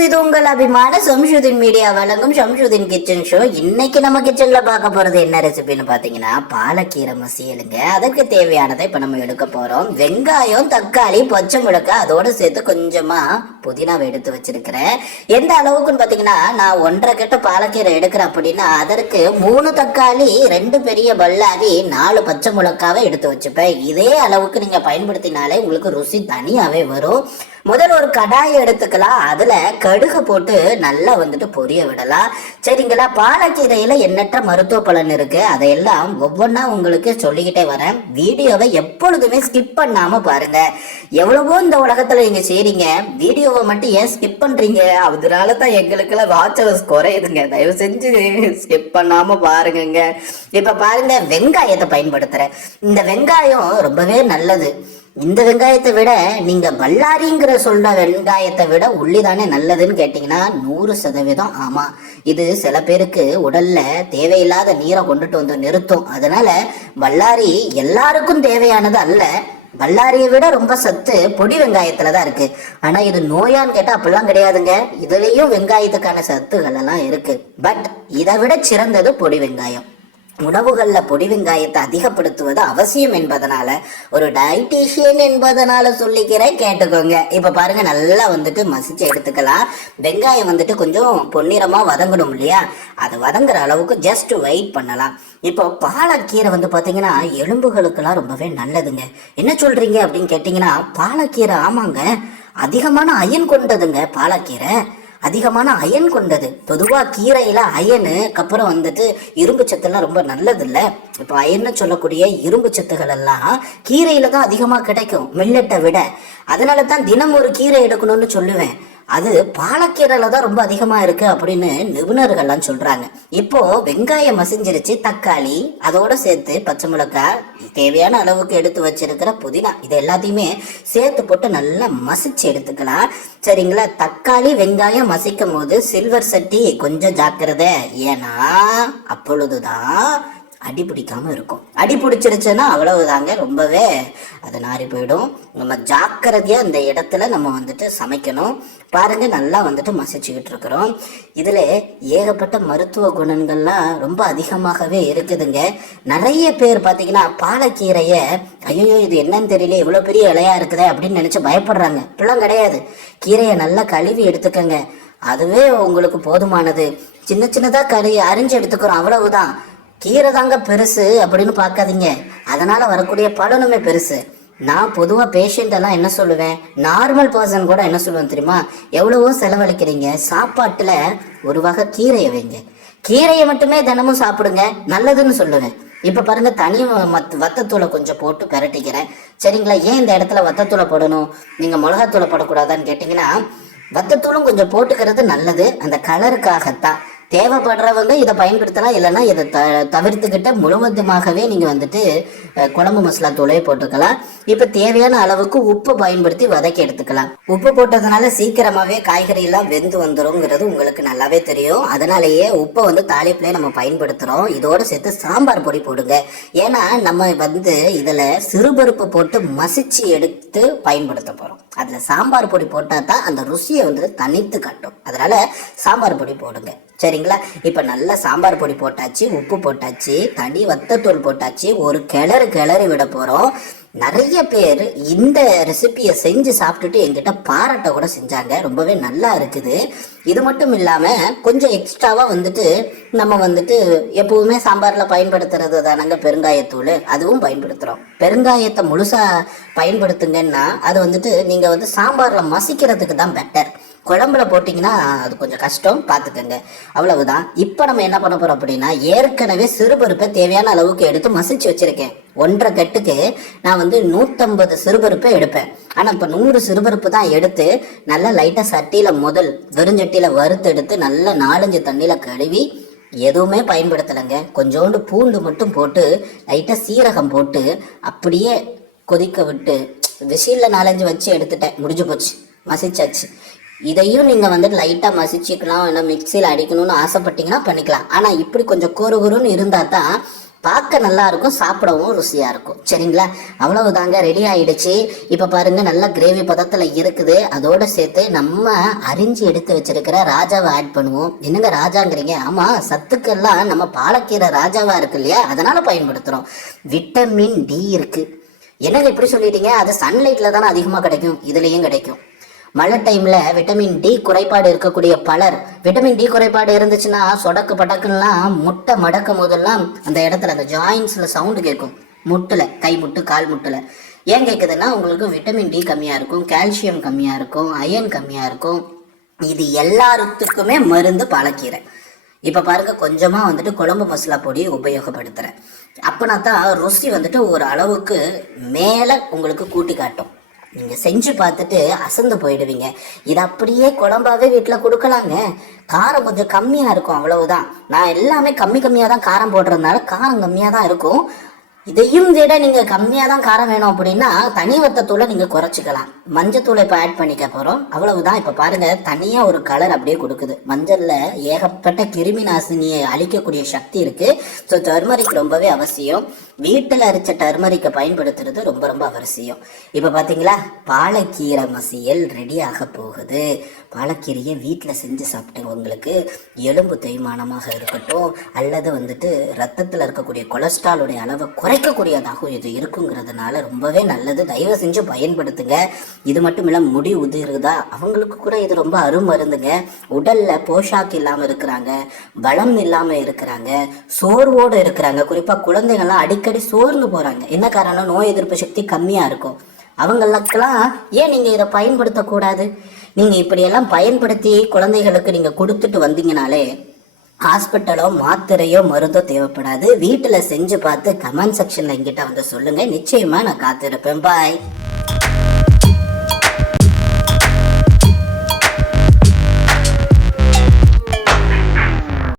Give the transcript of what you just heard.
Friends, இது உங்கள் அபிமான சம்ஷுதீன் மீடியா வழங்கும் சம்ஷுதீன் கிச்சன் ஷோ. இன்னைக்கு நம்ம கிச்சன்ல பார்க்க போறது என்ன ரெசிபின்னு பாத்தீங்கன்னா பாலக்கீரை மசியலுங்க. அதற்கு தேவையானதை இப்ப நம்ம எடுக்க போறோம். வெங்காயம், தக்காளி, பச்சை மிளகாய், அதோட சேர்த்து கொஞ்சமா புதினாவை எடுத்து வச்சிருக்கிறேன். எந்த அளவுக்குன்னு பாத்தீங்கன்னா, நான் 1.5 கட்டு பாலக்கீரை எடுக்கிறேன் அப்படின்னா அதற்கு 3 தக்காளி, 2 பெரிய பல்லாரி, 4 பச்சை மிளகாவை எடுத்து வச்சுப்பேன். இதே அளவுக்கு நீங்க பயன்படுத்தினாலே உங்களுக்கு ருசி தனியாவே வரும். முதல்ல ஒரு கடாயை எடுத்துக்கலாம். அதுல கடுகு போட்டு நல்லா பொரிய விடலாம். சரிங்களா? பாலக்கீரையில எண்ணற்ற மருத்துவ பலன் இருக்கு. அதையெல்லாம் ஒவ்வொன்றா உங்களுக்கு சொல்லிக்கிட்டே வரேன். வீடியோவை எப்பொழுதுமே ஸ்கிப் பண்ணாம பாருங்க. எவ்வளவோ இந்த உலகத்துல நீங்க செய்றீங்க, வீடியோவை மட்டும் ஏன் ஸ்கிப் பண்றீங்க? அதனால தான் எங்களுக்கெல்லாம் வாட்ச் ஹவர்ஸ் குறையுதுங்க. தயவு செஞ்சு ஸ்கிப் பண்ணாம பாருங்க. இப்ப பாருங்க, வெங்காயத்தை பயன்படுத்துறேன். இந்த வெங்காயம் ரொம்பவே நல்லது. இந்த வெங்காயத்தை விட நீங்க பல்லாரிங்கிற சொல்ற வெங்காயத்தை விட உள்ளிதானே நல்லதுன்னு கேட்டீங்கன்னா 100% ஆமா. இது சில பேருக்கு உடல்ல தேவையில்லாத நீரை கொண்டுட்டு வந்து நிறுத்தும். அதனால பல்லாரி எல்லாருக்கும் தேவையானது அல்ல. பல்லாரியை விட ரொம்ப சத்து பொடி வெங்காயத்துலதான் இருக்கு. ஆனா இது நோயான்னு கேட்டா அப்படிலாம் கிடையாதுங்க. இதுலயும் வெங்காயத்துக்கான சத்துக்கள் எல்லாம் இருக்கு. பட் இதை விட சிறந்தது பொடி வெங்காயம். உணவுகள்ல பொடி வெங்காயத்தை அதிகப்படுத்துவது அவசியம் என்பதனால, ஒரு டயட்டீஷியன் என்பதனால சொல்லிக்கிறேன், கேட்டுக்கோங்க. இப்ப பாருங்க, நல்லா மசிச்சு எடுத்துக்கலாம். வெங்காயம் கொஞ்சம் பொன்னிறமா வதங்கணும் இல்லையா? அது வதங்குற அளவுக்கு ஜஸ்ட் வெயிட் பண்ணலாம். இப்போ பாலக்கீரை பாத்தீங்கன்னா எலும்புகளுக்கெல்லாம் ரொம்பவே நல்லதுங்க. என்ன சொல்றீங்க அப்படின்னு கேட்டீங்கன்னா, பாலக்கீரை ஆமாங்க, அதிகமான அயன் கொண்டதுங்க. பாலக்கீரை அதிகமான அயன் கொண்டது. பொதுவா கீரையில அயனு அப்புறம் இரும்பு சத்துலாம் ரொம்ப நல்லது இல்ல. இப்போ அயன்னு சொல்லக்கூடிய இரும்பு சத்துகள் எல்லாம் கீரையில தான் அதிகமா கிடைக்கும், மில்லட்டை விட. அதனால தான் தினம் ஒரு கீரை எடுக்கணும்னு சொல்லுவேன். அது பாலக்கீரையில தான் ரொம்ப அதிகமா இருக்கு அப்படின்னு நிபுணர்கள்லாம் சொல்றாங்க. இப்போ வெங்காயம் மசிஞ்சிருச்சு, தக்காளி அதோட சேர்த்து பச்சை மிளகாய், தேவையான அளவுக்கு எடுத்து வச்சிருக்கிற புதினா, இது எல்லாத்தையுமே சேர்த்து போட்டு நல்லா மசிச்சு எடுத்துக்கலாம். சரிங்களா? தக்காளி வெங்காயம் மசிக்கும் போது சில்வர் சட்டி கொஞ்சம் ஜாக்கிரதை. ஏன்னா அப்பொழுதுதான் அடி பிடிக்காம இருக்கும். அடி பிடிச்சிருச்சுன்னா அவ்வளவுதாங்க, ரொம்பவே அது நாரி போயிடும். நம்ம ஜாக்கிரதையா இந்த இடத்துல நம்ம சமைக்கணும். பாருங்க, நல்லா மசிச்சுக்கிட்டு இருக்கிறோம். இதுல ஏகப்பட்ட மருத்துவ குணங்கள்லாம் ரொம்ப அதிகமாகவே இருக்குதுங்க. நிறைய பேர் பாத்தீங்கன்னா பாலக்கீரைய ஐயோ இது என்னன்னு தெரியல, இவ்வளவு பெரிய இலையா இருக்குதே அப்படின்னு நினைச்சு பயப்படுறாங்க. இப்பெல்லாம் கிடையாது. கீரையை நல்லா கழுவி எடுத்துக்கங்க, அதுவே உங்களுக்கு போதுமானது. சின்ன சின்னதா அரிஞ்சு எடுத்துக்கிறோம், அவ்வளவுதான். கீரை தாங்க பெருசு அப்படின்னு பார்க்காதீங்க, அதனால வரக்கூடிய பலனுமே பெருசு. நான் பொதுவாக பேஷண்ட் எல்லாம் என்ன சொல்லுவேன், நார்மல் பர்சன் கூட என்ன சொல்லுவேன் தெரியுமா? எவ்வளவோ செலவழிக்கிறீங்க, சாப்பாட்டுல ஒரு வகை கீரையை வைங்க. கீரையை மட்டுமே தினமும் சாப்பிடுங்க, நல்லதுன்னு சொல்லுவேன். இப்ப பாருங்க, தனி வத்தத்தூளை கொஞ்சம் போட்டு பிரட்டிக்கிறேன். சரிங்களா? ஏன் இந்த இடத்துல வத்தத்தூளை போடணும், நீங்க மிளகாத்தூளை போடக்கூடாதான்னு கேட்டீங்கன்னா, வத்தத்தூளும் கொஞ்சம் போட்டுக்கிறது நல்லது, அந்த கலருக்காகத்தான். தேவைப்படுறவங்க இதை பயன்படுத்தலாம், இல்லைன்னா இதை தவிர்த்துக்கிட்ட முழுவதுமாகவே நீங்கள் குழம்பு மசாலா தூளே போட்டுக்கலாம். இப்போ தேவையான அளவுக்கு உப்பு பயன்படுத்தி வதக்கி எடுத்துக்கலாம். உப்பு போட்டதுனால சீக்கிரமாகவே காய்கறி எல்லாம் வெந்து வந்துருங்கிறது உங்களுக்கு நல்லாவே தெரியும். அதனாலேயே உப்பை தாளிப்புலேயே நம்ம பயன்படுத்துகிறோம். இதோடு சேர்த்து சாம்பார் பொடி போடுங்க. ஏன்னா நம்ம இதில் சிறுபருப்பு போட்டு மசிச்சு எடுத்து பயன்படுத்த போகிறோம். அதில் சாம்பார் பொடி போட்டால் தான் அந்த ருசியை தனித்து காட்டும். அதனால சாம்பார் பொடி போடுங்க. சரிங்களா? இப்ப நல்லா சாம்பார் பொடி போட்டாச்சு, உப்பு போட்டாச்சு, தனி வத்தத்தூள் போட்டாச்சு, ஒரு கிளறு விட போறோம். நிறைய பேர் இந்த ரெசிபியை செஞ்சு சாப்பிட்டுட்டு என்கிட்ட பாராட்ட கூட செஞ்சாங்க. ரொம்பவே நல்லா இருக்குது. இது மட்டும் இல்லாம கொஞ்சம் எக்ஸ்ட்ராவா நம்ம எப்பவுமே சாம்பார்ல பயன்படுத்துறது தானங்க பெருங்காயத்தூள், அதுவும் பயன்படுத்துறோம். பெருங்காயத்தை முழுசா பயன்படுத்துங்கன்னா அது நீங்க சாம்பார்ல மசிக்கிறதுக்கு தான் பெட்டர். குழம்புல போட்டிங்கன்னா அது கொஞ்சம் கஷ்டம், பார்த்துக்கங்க. அவ்வளவுதான். இப்போ நம்ம என்ன பண்ண போறோம் அப்படின்னா, ஏற்கனவே சிறுபருப்பை தேவையான அளவுக்கு எடுத்து மசிச்சு வச்சிருக்கேன். 1.5 கட்டுக்கு நான் 150 சிறுபருப்பை எடுப்பேன். ஆனால் இப்போ 100 சிறுபருப்பு தான் எடுத்து நல்லா லைட்டாக சட்டியில் வெறுஞ்சட்டியில் வறுத்து எடுத்து நல்லா 4-5 தண்ணியில் கழுவி எதுவுமே பயன்படுத்தலைங்க. கொஞ்சோண்டு பூண்டு மட்டும் போட்டு லைட்டாக சீரகம் போட்டு அப்படியே கொதிக்க விட்டு விசிலில் 4-5 வச்சு எடுத்துட்டேன். முடிஞ்சு போச்சு, மசிச்சாச்சு. இதையும் நீங்கள் லைட்டாக மசிச்சுக்கலாம், இல்லை மிக்சியில் அடிக்கணும்னு ஆசைப்பட்டீங்கன்னா பண்ணிக்கலாம். ஆனால் இப்படி கொஞ்சம் கோருன்னு இருந்தால் தான் பார்க்க நல்லா இருக்கும், சாப்பிடவும் ருசியா இருக்கும். சரிங்களா, அவ்வளவுதாங்க, ரெடி ஆயிடுச்சு. இப்ப பாருங்க நல்லா கிரேவி பதத்துல இருக்குது. அதோட சேர்த்து நம்ம அரிஞ்சு எடுத்து வச்சிருக்கிற ராஜாவை ஆட் பண்ணுவோம். என்னங்க ராஜாங்கிறீங்க? ஆமா, சத்துக்கெல்லாம் நம்ம பாலக்கீரை ராஜாவா இருக்கு இல்லையா, அதனால பயன்படுத்துறோம். விட்டமின் டி இருக்கு. என்னங்க இப்படி சொல்லிட்டீங்க? அது சன்லைட்ல தானே அதிகமா கிடைக்கும், இதுலயும் கிடைக்கும். மழை டைம்ல விட்டமின் டி குறைபாடு இருக்கக்கூடிய பலர், விட்டமின் டி குறைபாடு இருந்துச்சுன்னா சொடக்கு படக்குலாம் முட்டை மடக்கும் போதெல்லாம் அந்த இடத்துல அந்த ஜாயின்ஸ்ல சவுண்டு கேட்கும். முட்டுல, கை முட்டு கால் முட்டுல ஏன் கேட்குதுன்னா உங்களுக்கு விட்டமின் டி கம்மியா இருக்கும், கால்சியம் கம்மியா இருக்கும், அயன் கம்மியா இருக்கும். இது எல்லாத்துக்குமே மருந்து பாலக்கீரை. இப்ப பாருங்க, கொஞ்சமா வந்துட்டு குழம்பு மசாலா பொடி உபயோகப்படுத்துறேன். அப்பனா தான் ருசி வந்துட்டு ஒரு அளவுக்கு மேல உங்களுக்கு கூட்டி காட்டும். நீங்க செஞ்சு பார்த்துட்டு அசந்து போயிடுவீங்க. இது அப்படியே குழம்பாவே வீட்டில் கொடுக்கலாங்க. காரம் கொஞ்சம் கம்மியா இருக்கும், அவ்வளவுதான். நான் எல்லாமே கம்மியா தான் காரம் போடுறதுனால காரம் கம்மியா தான் இருக்கும். இதையும் விட நீங்க கம்மியா தான் காரம் வேணும் அப்படின்னா தனி வத்தத்தூளை நீங்க குறைச்சிக்கலாம். மஞ்சத்தூளை இப்ப ஆட் பண்ணிக்க போறோம், அவ்வளவுதான். இப்ப பாருங்க, தனியா ஒரு கலர் அப்படியே கொடுக்குது. மஞ்சள்ல ஏகப்பட்ட கிருமி நாசினியை அழிக்கக்கூடிய சக்தி இருக்கு. ஸோ டர்மரிக் ரொம்பவே அவசியம். வீட்டில் அரைச்ச டர்மரிக்கை பயன்படுத்துறது ரொம்ப ரொம்ப அவசியம். இப்ப பாத்தீங்களா, பாலக்கீரை மசியல் ரெடி ஆக போகுது. பாலக்கீரையை வீட்டில் செஞ்சு சாப்பிட்டவங்களுக்கு எலும்பு தேய்மானமாக இருக்கட்டும், அல்லது வந்துட்டு ரத்தத்தில் இருக்கக்கூடிய கொலஸ்ட்ராலுடைய அளவை குறைக்கக்கூடியதாகவும் இது இருக்குங்கிறதுனால ரொம்பவே நல்லது. தயவு செஞ்சு பயன்படுத்துங்க. இது மட்டும் இல்லை, முடி உதிருதா அவங்களுக்கு கூட இது ரொம்ப அருமருந்துங்க. உடல்ல போஷாக்கு இல்லாமல் இருக்கிறாங்க, பலம் இல்லாமல் இருக்கிறாங்க, சோர்வோடு இருக்கிறாங்க. குறிப்பாக குழந்தைகள்லாம் அடிக்கடி சோர்ந்து போறாங்க. என்ன காரணம்? நோய் எதிர்ப்பு சக்தி கம்மியா இருக்கும். அவங்களுக்கெல்லாம் ஏன் நீங்க இதை பயன்படுத்தக்கூடாது? நீங்க இப்படியெல்லாம் பயன்படுத்தி குழந்தைகளுக்கு நீங்க கொடுத்துட்டு வந்தீங்கனாலே ஹாஸ்பிட்டலோ மாத்திரையோ மருந்தோ தேவைப்படாது. வீட்டில் செஞ்சு பார்த்து கமெண்ட் செக்ஷன்ல என்கிட்ட வந்து சொல்லுங்க. நிச்சயமா நான் காத்திருப்பேன். பாய்.